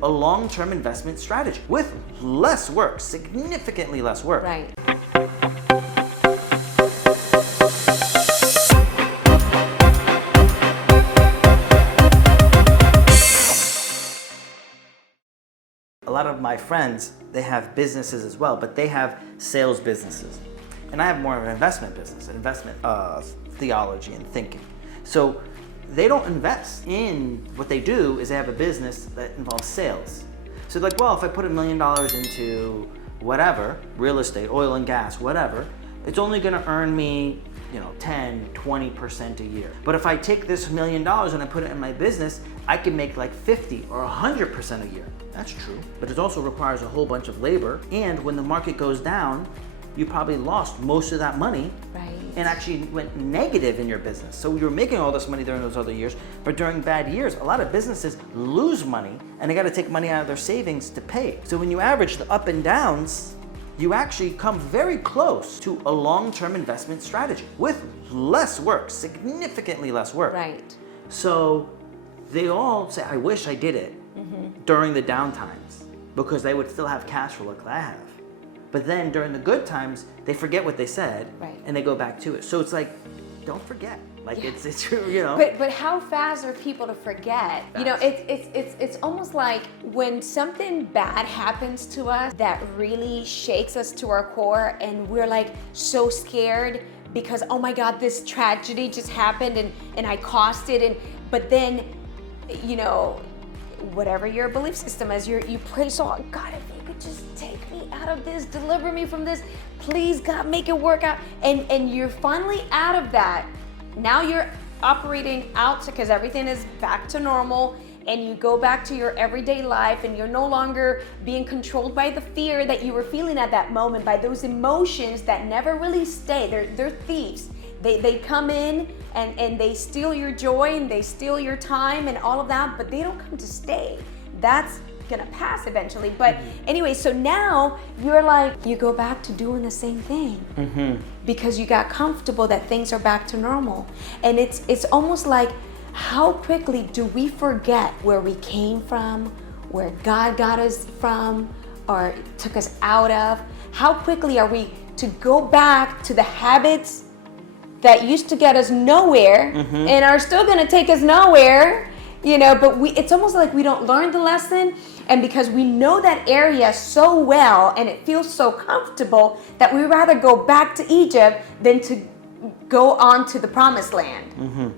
a long-term investment strategy with less work, significantly less work. Right. A lot of my friends, they have businesses as well, but they have sales businesses. And I have more of an investment business, an investment theology and thinking. So they don't invest in what they do is they have a business that involves sales. So like, well, if I put $1 million into whatever, real estate, oil and gas, whatever, it's only gonna earn me 10, 20% a year. But if I take this $1 million and I put it in my business, I can make like 50 or 100% a year. That's true, but it also requires a whole bunch of labor. And when the market goes down, you probably lost most of that money. Right. And actually went negative in your business. So you're making all this money during those other years, but during bad years, a lot of businesses lose money and they gotta take money out of their savings to pay. So when you average the up and downs, you actually come very close to a long-term investment strategy with less work, significantly less work. Right. So they all say, I wish I did it during the down times because they would still have cash flow like I have. But then during the good times, they forget what they said, right, and they go back to it. So it's like, don't forget. Like yeah. it's But how fast are people to forget? Fast. It's almost like when something bad happens to us that really shakes us to our core, and we're like so scared because, oh my God, this tragedy just happened and I caused it, but then whatever your belief system is, you pray, so God, if you could just take me out of this, deliver me from this, please God, make it work out. And you're finally out of that. Now you're operating out because everything is back to normal, and you go back to your everyday life, and you're no longer being controlled by the fear that you were feeling at that moment, by those emotions that never really stay. They're thieves. They come in and they steal your joy and they steal your time and all of that, but they don't come to stay. That's gonna pass eventually. But anyway, so now you're like, you go back to doing the same thing because you got comfortable that things are back to normal. And it's almost like, how quickly do we forget where we came from, where God got us from, or took us out of? How quickly are we to go back to the habits that used to get us nowhere and are still gonna take us nowhere, but it's almost like we don't learn the lesson, and because we know that area so well and it feels so comfortable that we rather go back to Egypt than to go on to the promised land.